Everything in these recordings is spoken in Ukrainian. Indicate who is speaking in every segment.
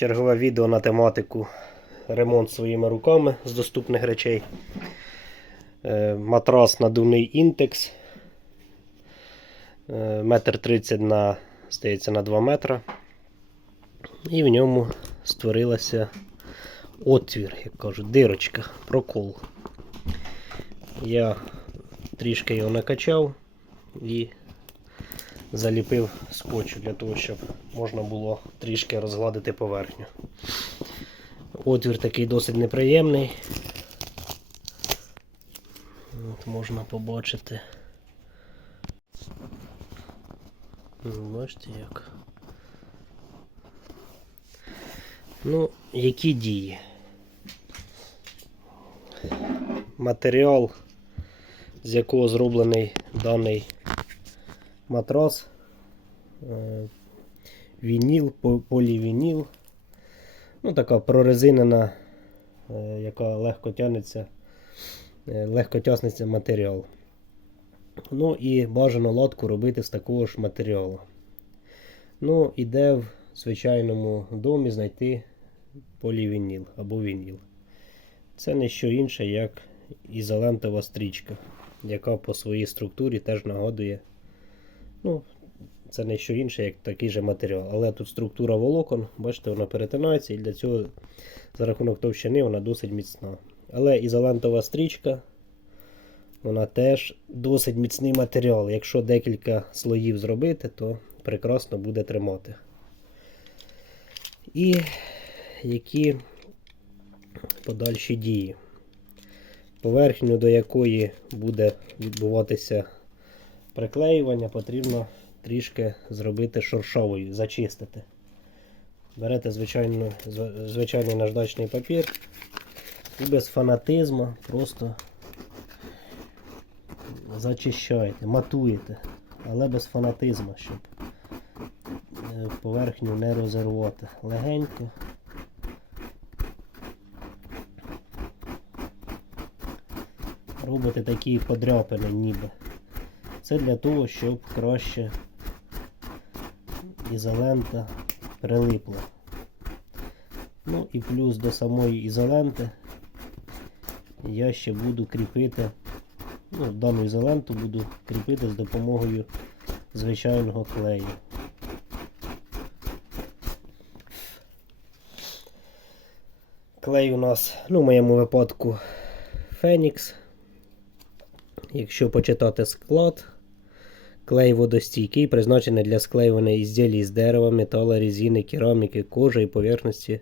Speaker 1: Чергове відео на тематику ремонт своїми руками з доступних речей. Е, Матрас надувний інтекс. Е, Метр 30 на, здається, на 2 метра. І в ньому створилася отвір, як кажуть, дирочка, прокол. Я трішки його накачав і заліпив скотчу для того, щоб можна було трішки розгладити поверхню. Отвір такий досить неприємний. От можна побачити. Ну, Бачите як. Ну, які дії? Матеріал, з якого зроблений даний матрас, е, вініл, полівініл. Ну, така прорезинена, е, яка легко тягнеться, е, легко тяснеться матеріал. Ну і бажано латку робити з такого ж матеріалу. Ну, і де в звичайному домі знайти полівініл або вініл. Це не що інше, як ізолентова стрічка, яка по своїй структурі теж нагадує. Ну, це не що інше, як такий же матеріал. Але тут структура волокон, бачите, вона перетинається і для цього за рахунок товщини вона досить міцна. Але ізолентова стрічка, вона теж досить міцний матеріал. Якщо декілька слоїв зробити, то прекрасно буде тримати. І які подальші дії. Поверхню, до якої буде відбуватися приклеювання, потрібно трішки зробити шершавою, зачистити. Берете звичайно, звичайний наждачний папір і без фанатизму просто зачищаєте, матуєте, але без фанатизму, щоб е, поверхню не розірвати. Легенько. Робите такі подряпини ніби. Це для того, щоб краще ізолента прилипла. Ну і плюс до самої ізоленти я ще буду кріпити, ну, дану ізоленту буду кріпити з допомогою звичайного клею. Клей у нас, ну в моєму випадку Фенікс. Якщо почитати склад, клей водостійкий, призначений для склеювання ізділій з дерева, металу, резини, кераміки, кожи і поверхності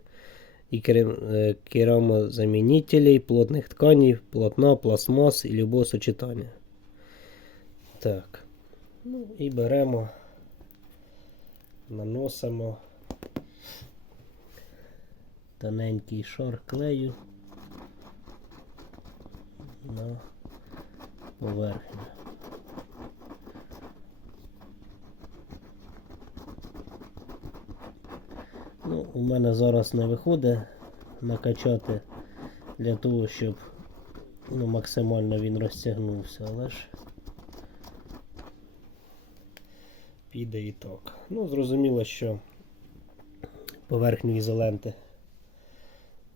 Speaker 1: і е, керамозамінителей, плотних тканей, полотна, пластмас і любого сочетання. Так. Ну і беремо, наносимо тоненький шар клею на поверхню. Ну, у мене зараз не виходить накачати для того, щоб ну, максимально він розтягнувся, але ж піде і так. Ну, зрозуміло, що поверхню ізоленти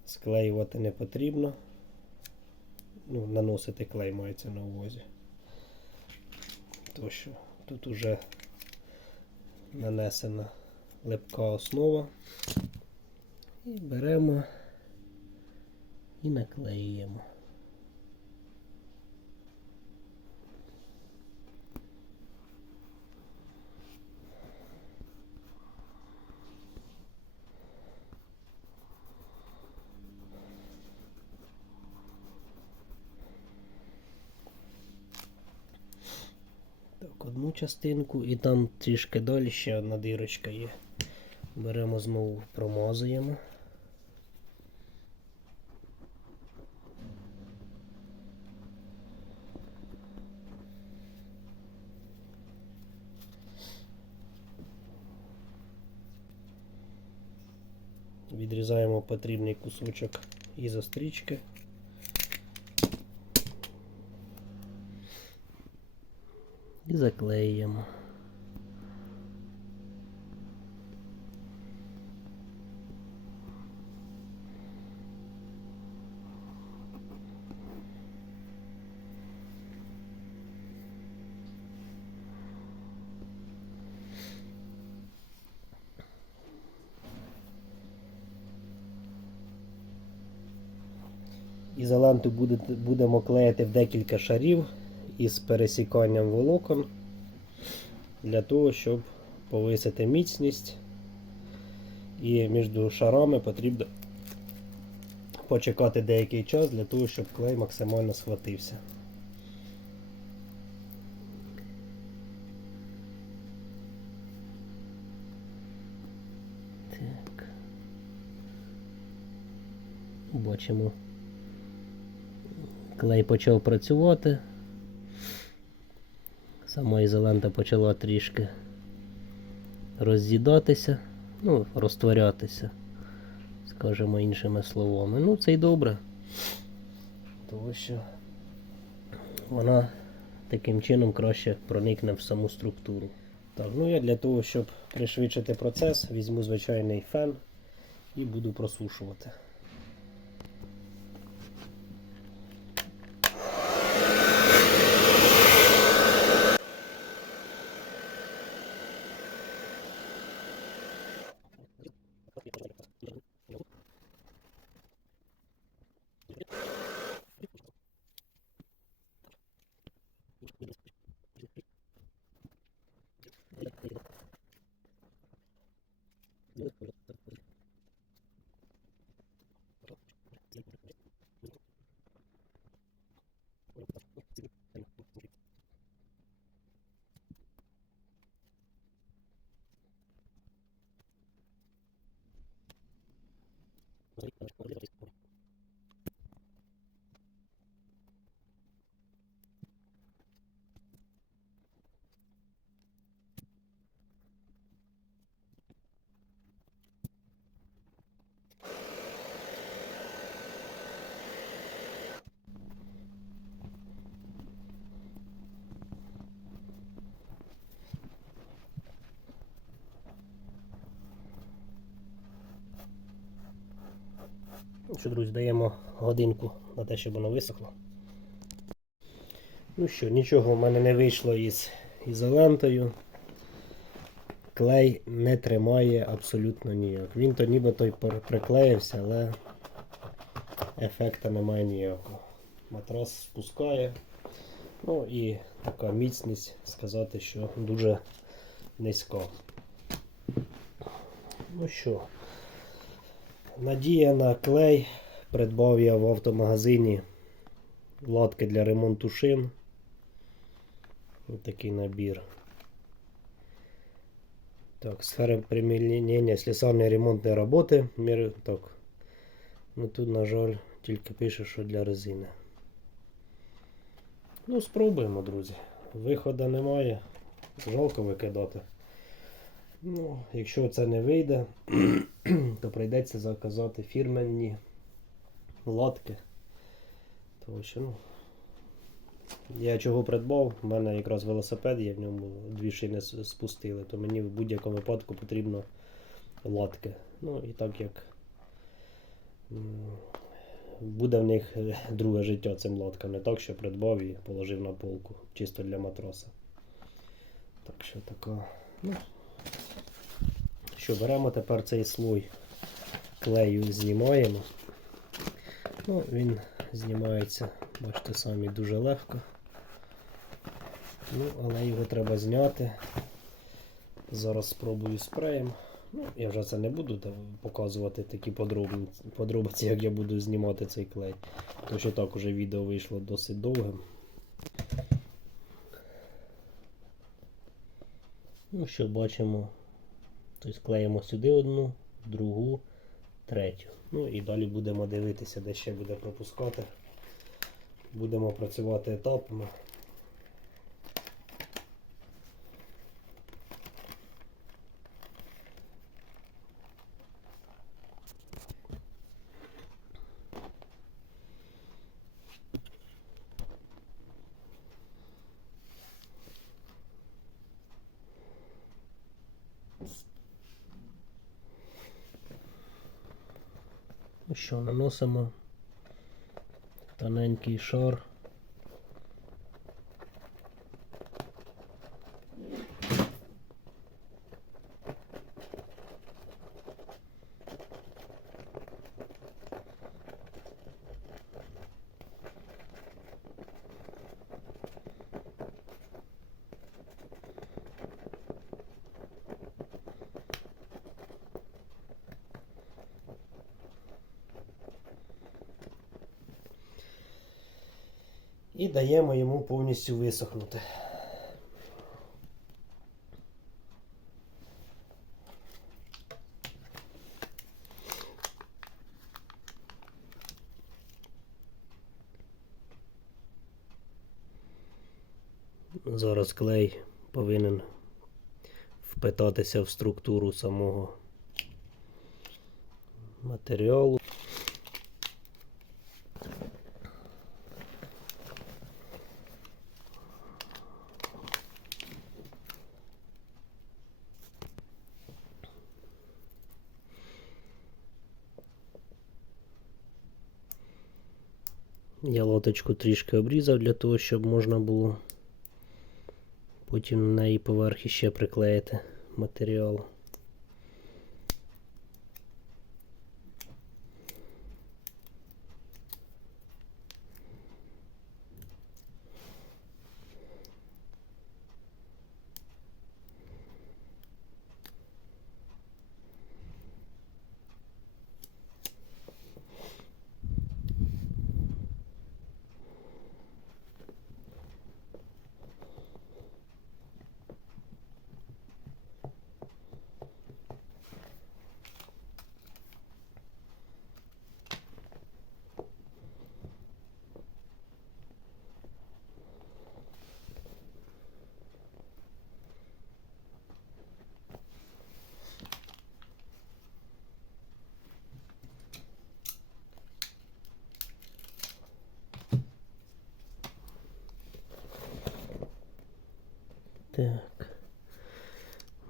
Speaker 1: склеювати не потрібно. Ну, наносити клей мається на увазі. То що тут уже нанесена липка основа. І беремо і наклеюємо. Так, одну частинку і там трішки далі ще одна дирочка є. Беремо знову, промазуємо. Відрізаємо потрібний кусочок ізострічки. І заклеїмо. Ізоленту буде, будемо клеїти в декілька шарів із пересіканням волокон для того, щоб повисити міцність. І між шарами потрібно почекати деякий час для того, щоб клей максимально схватився. Бачимо. Клей почав працювати. Сама ізолента почала трішки роз'їдатися, ну, розтворятися, скажімо іншими словами. Ну, це й добре. Тому що вона таким чином краще проникне в саму структуру. Так, ну я для того, щоб пришвидшити процес, візьму звичайний фен і буду просушувати. Por що, друзі, даємо годинку на те, щоб воно висохло. Ну що, нічого в мене не вийшло із ізолентою. Клей не тримає абсолютно ніяк. Він то ніби той приклеївся, але ефекту немає ніякого. Матрас спускає. Ну і така міцність сказати, що дуже низька. Ну що, Надія на клей. Придбав я в автомагазині латки для ремонту шин. Ось такий набір. Так, сфера применения слесарной ремонтної роботи. Так. Ну тут, на жаль, тільки пише, що для резини. Ну, спробуємо, друзі. Виходу немає. Жалко викидати. Ну, якщо це не вийде, то прийдеться заказати фірменні латки. Тому що, ну, я чого придбав, у мене якраз велосипед є, в ньому дві шини спустили, то мені в будь-якому випадку потрібно латки. Ну і так як буде в них друге життя цим латкам, не так, що придбав і положив на полку, чисто для матроса. Так що така. Ну, що, беремо тепер цей слой клею знімаємо. Ну, він знімається, бачите, самі дуже легко. Ну, але його треба зняти. Зараз спробую спреєм. Ну, я вже це не буду показувати такі подробиці, як я буду знімати цей клей. Тому що так уже відео вийшло досить довгим. Ну що, бачимо, тобто клеїмо сюди одну, другу, третю. Ну і далі будемо дивитися, де ще буде пропускати. Будемо працювати етапами. Що, наносимо тоненький шар. І даємо йому повністю висохнути. Зараз клей повинен впитатися в структуру самого матеріалу. Я трішки обрізав для того, щоб можна було потім на її поверхі ще приклеїти матеріал. Так.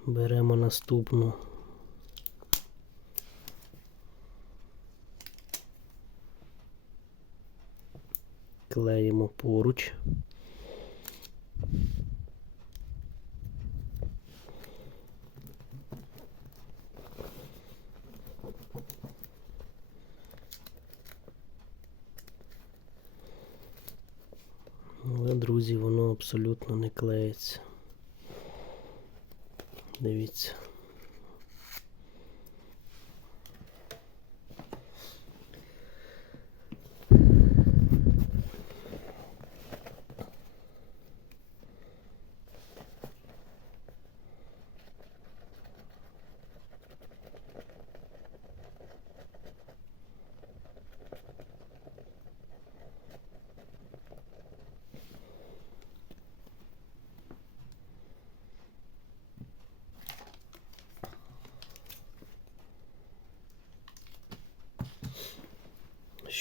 Speaker 1: Беремо наступну. Клеїмо поруч. Але, друзі, воно абсолютно не клеїться. Дивіться.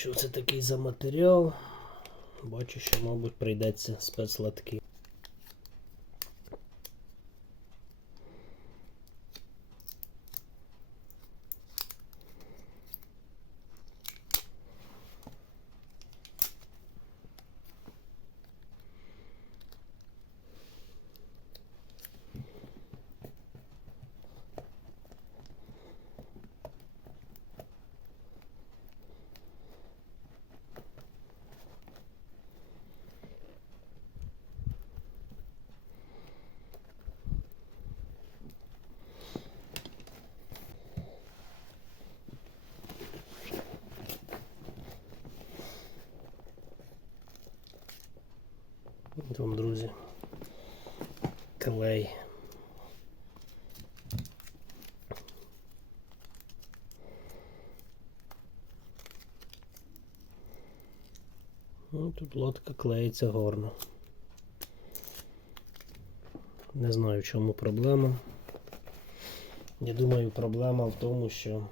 Speaker 1: Що це такий за матеріал? Бачу, що, мабуть, прийдеться спецлатки. От вам, друзі. Клей. Ну, тут лодка клеїться гарно. Не знаю, в чому проблема. Я думаю, проблема в тому, що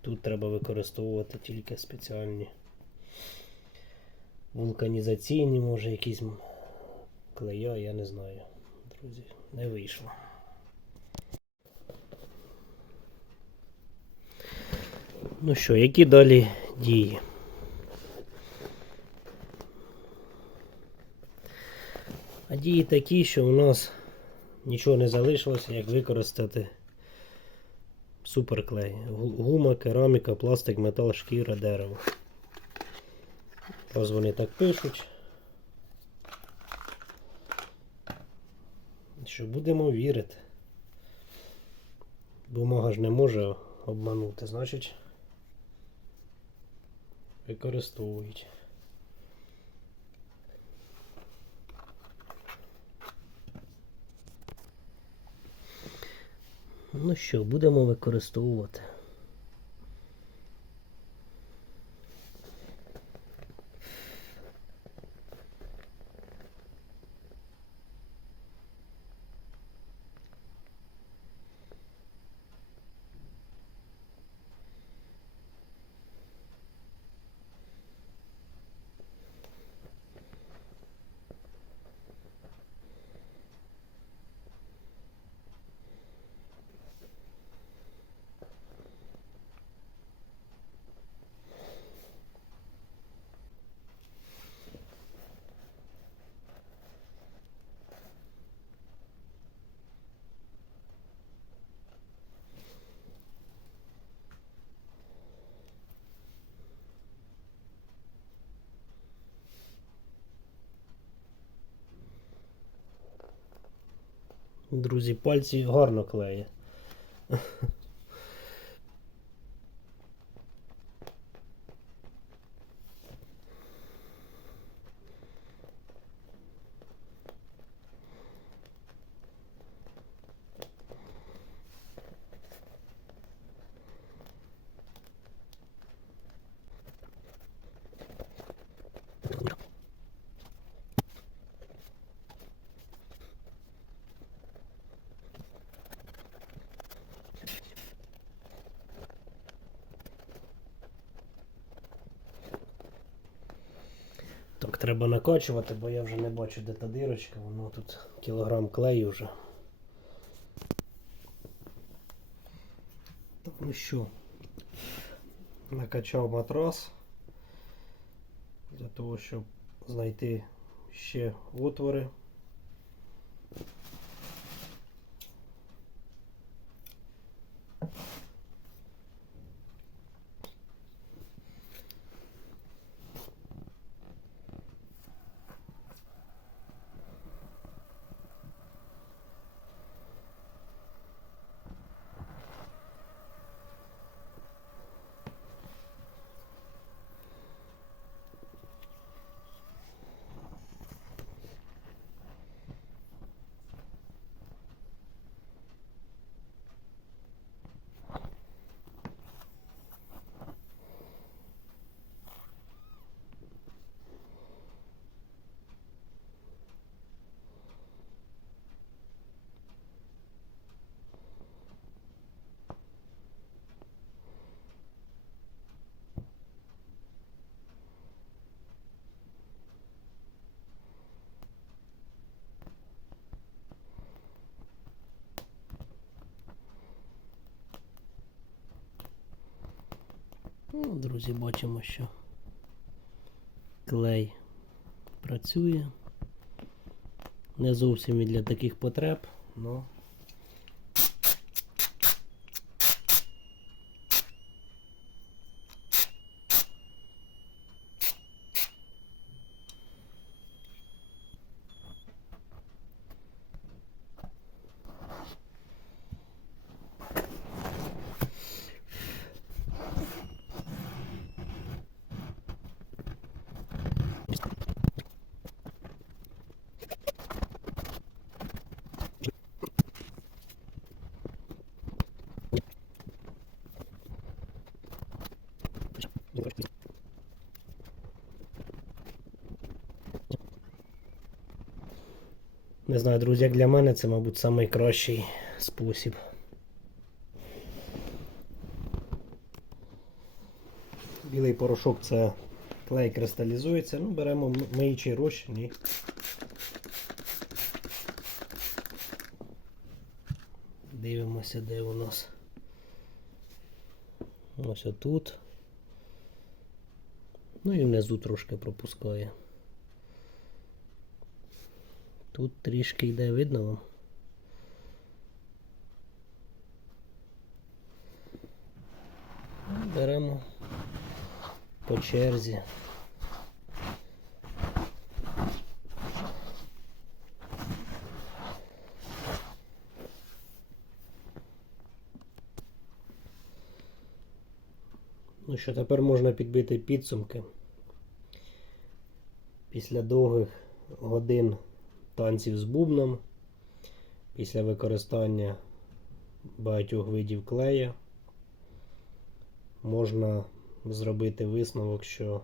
Speaker 1: тут треба використовувати тільки спеціальні вулканізаційні, може, якісь клея, я не знаю. Друзі, не вийшло. Ну що, які далі дії? А дії такі, що у нас нічого не залишилося, як використати суперклей. Гума, кераміка, пластик, метал, шкіра, дерево. Раз вони так пишуть. Що будемо вірити? Бумага ж не може обманути, значить використовують. Ну що, будемо використовувати. Друзі, пальці гарно клеє. Так, треба накачувати, бо я вже не бачу, де та дирочка, воно тут кілограм клею вже. Так, ну що, накачав матрас для того, щоб знайти ще отвори. Ну, друзі, бачимо, що клей працює. Не зовсім і для таких потреб, але не знаю, друзі, як для мене це, мабуть, найкращий спосіб. Білий порошок це клей кристалізується. Ну, беремо миючий розчин дивимося, де у нас. Ось отут. Ну і внизу трошки пропускає. Тут трішки йде, видно вам. Ну, Беремо по черзі. Що, тепер можна підбити підсумки. Після довгих годин танців з бубном, після використання багатьох видів клея. Можна зробити висновок, що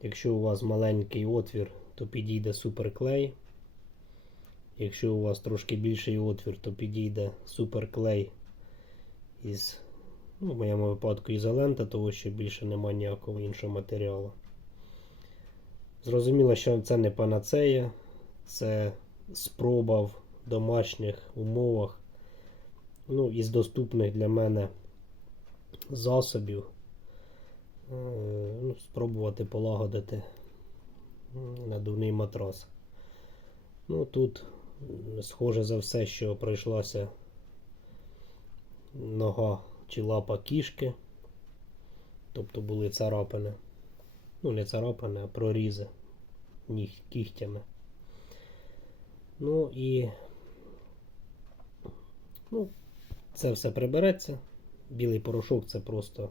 Speaker 1: якщо у вас маленький отвір, то підійде суперклей. Якщо у вас трошки більший отвір, то підійде суперклей із, ну, в моєму випадку, ізолента, того що більше немає ніякого іншого матеріалу. Зрозуміло, що це не панацея, це спроба в домашніх умовах, ну, із доступних для мене засобів. е, Ну, спробувати полагодити надувний матрас. Ну, тут схоже за все, що пройшлася нога чи лапа кішки. Тобто були царапини. Ну, не царапини, а прорізи ніг кігтями. Ну і ну, це все прибереться. Білий порошок це просто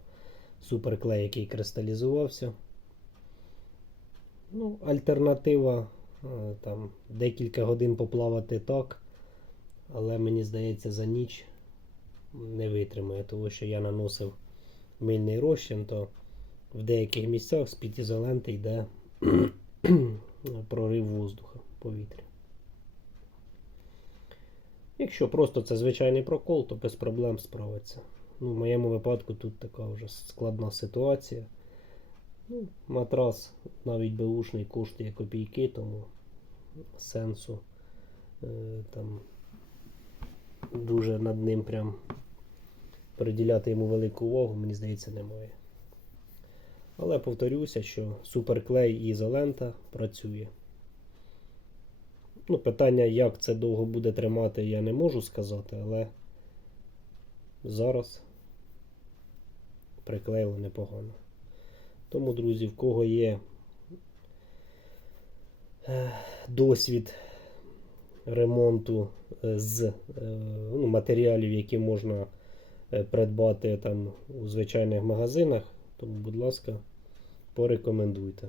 Speaker 1: суперклей, який кристалізувався. Ну, альтернатива е, там декілька годин поплавати так, але мені здається, за ніч не витримає, тому що я наносив мильний розчин, то в деяких місцях з-під ізоленти йде прорив воздуха повітря. Якщо просто це звичайний прокол, то без проблем справиться. Ну, в моєму випадку тут така вже складна ситуація. Ну, матрас навіть беушний коштує копійки, тому сенсу е, там дуже над ним прям приділяти йому велику увагу, мені здається, немає. Але повторюся, що суперклей і ізолента працює. Ну, питання, як це довго буде тримати, я не можу сказати, але зараз приклеїли непогано. Тому, друзі, в кого є е, досвід ремонту е, з е, ну, матеріалів, які можна придбати там у звичайних магазинах, тому, будь ласка, порекомендуйте.